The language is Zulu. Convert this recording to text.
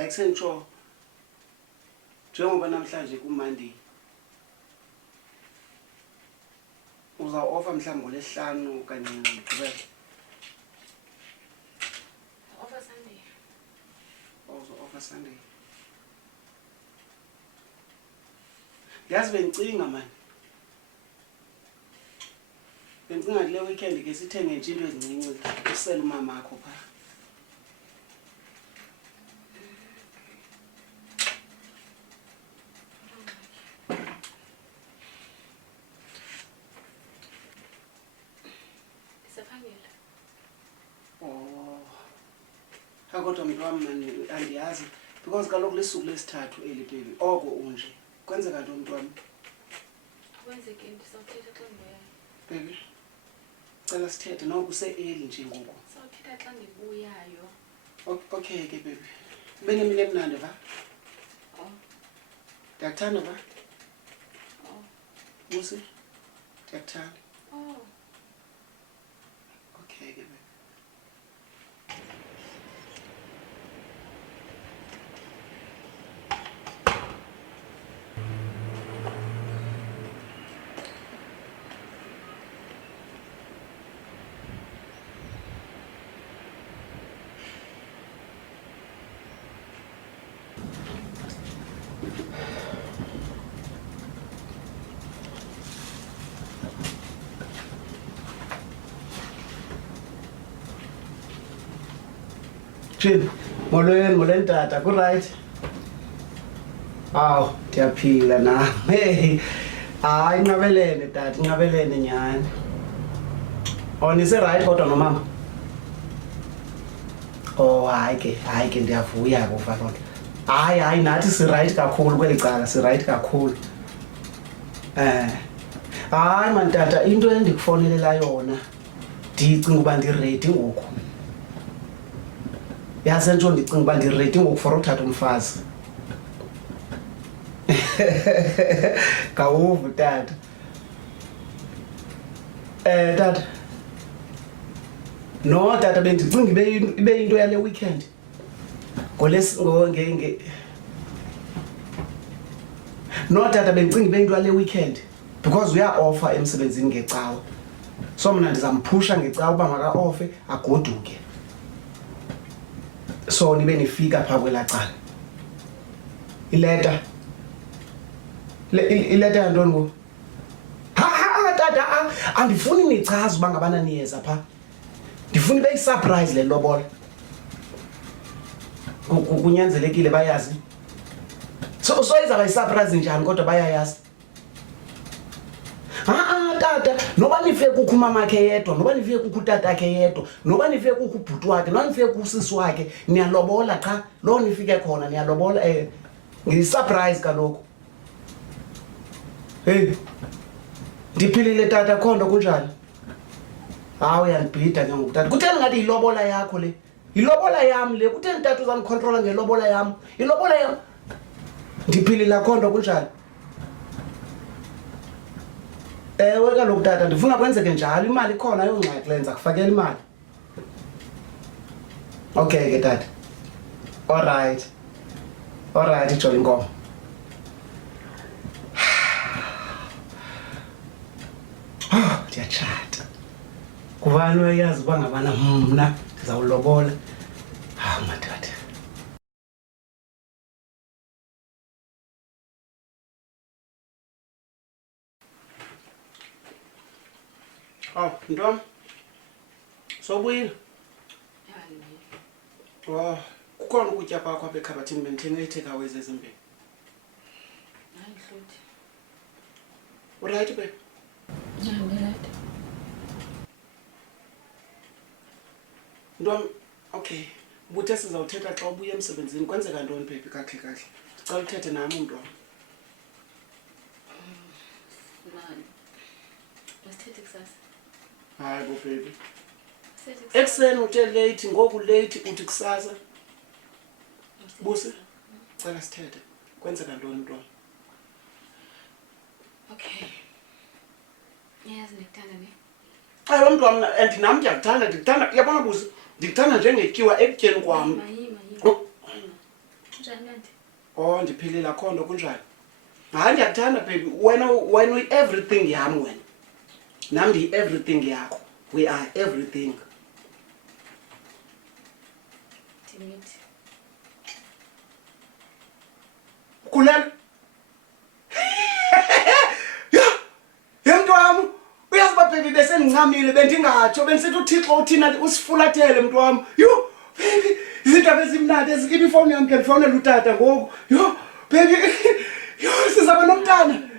like sengitsho njengoba namhlanje kuMonday uza offer mhlawumbe ngoLesihlanu kanye ngigqibela offer Sunday. Uza offer Sunday. Yazi bengicinga man. Bengicinga kule weekend ke sithenge nje into ezincinci usela umama wakho pha. Kodwa mntu wami andiyazi because kaloku lesuku lesithathu eli baby oko unje kwenzeka nto mntu wami Kwenzeke ndisawuthetha xa ndibuya baby cela sithethe noku se-early nje ngoku sawuthetha xa ndibuyayo okay ke baby benemini emnandi va ndiyakuthanda va busi ndiyakuthanda okay ke baby Jim, molweni tata, ku right? Aw, ndiyaphila na. Hey. Hayi nqabelene tata, nqabelene nyani. Nise right kodwa nomama? Oh, hayi ke ndiyavuya kufa lonto. Hayi nathi si right kakhulu kweli cala, si right kakhulu. Hayi man tata, into endikufonelela yona. Ndicinga uba ndiready ngoku. Yasentsho ndicinga uba ndiready ngoku for uthatha umfazi. Kawuvu tata. Tata. No tata bendicinga ibe into yale weekend. No tata bendicinga ibe into yale weekend because uya offer emsebenzini ngecawa. So mna ndizamphusha ngecawa uba maka offer agoduke. So nibe nifika pha kwela cala. Ileta yantoni ngoku? Ha tata andifuni nichaze uba ngabana niyeza pha. Ndifuna ibe surprise le lobola. Kunyanzelekile bayazi. So izaba surprise njani kodwa bayayazi. Tata, noba nifike kukho umama wakhe yedwa, noba nifike kukho utata wakhe yedwa, noba nifike kukho ubhuti wakhe, noba nifike kukho usisi wakhe, niyalobola qha, loo nifike khona niyalobola ngi-surprise kaloku. Hey, ndiphilile tata khondo kunjani? Hawu uyandibhida ke ngoku tata. Kutheni ngathi yilobola yakho le? Yilobola yam le. Kutheni tata uzandicontrola ngelobola yam? Yilobola yam. Ndiphilile khondo kunjani? Ewe kaloku tata ndifuna kwenzeke njalo, imali ikhona ayongxaki lenza kufakela imali. Okay ke tata. Alright ijoli inkomo. Ndiyatshata. Kubani uyazi uba ngabana mna ndizawulobola? Matata. Ntom. Sobuyile? Kukhona ukutya kwakho apha ekhabhathini bendithenge ii-takeaways ezimbini. Hayi hluthi. Uright babe? Right. Ntom, okay. Ubuthe sizawuthetha xa ubuya emsebenzini kwenzeka ntoni baby kakuhle? Sicela uthethe nami umntu wam. Masithethe kusasa. Hayi bo baby. Ekuseni uthe late, ngoku late uthi kusasa. Busi, cela sithethe. Kwenzeka ntoni mntu wam? Okay. Yazi ndikuthanda ne? Hayi mntu wam and nam ndikuthanda. Yabona busi, ndikuthanda njengetyiwa ekutyeni kwam. Unjani kanti? Oh ndiphilile akhondo kunjani? Hayi ndiyakuthanda baby. When we everything yami wena. Nami ndi everything yakho. We are everything. Dimithi. Kulela. Ya mntwami, uyazi baby bese ngincamile bendingatsho benisithi uThixo uthina usifulathele mntwami. Yo baby, izinto ezimnandi ezikiphi ifone yami ke ndifonela utata ngoku. Yo baby, yo sizaba nomntana.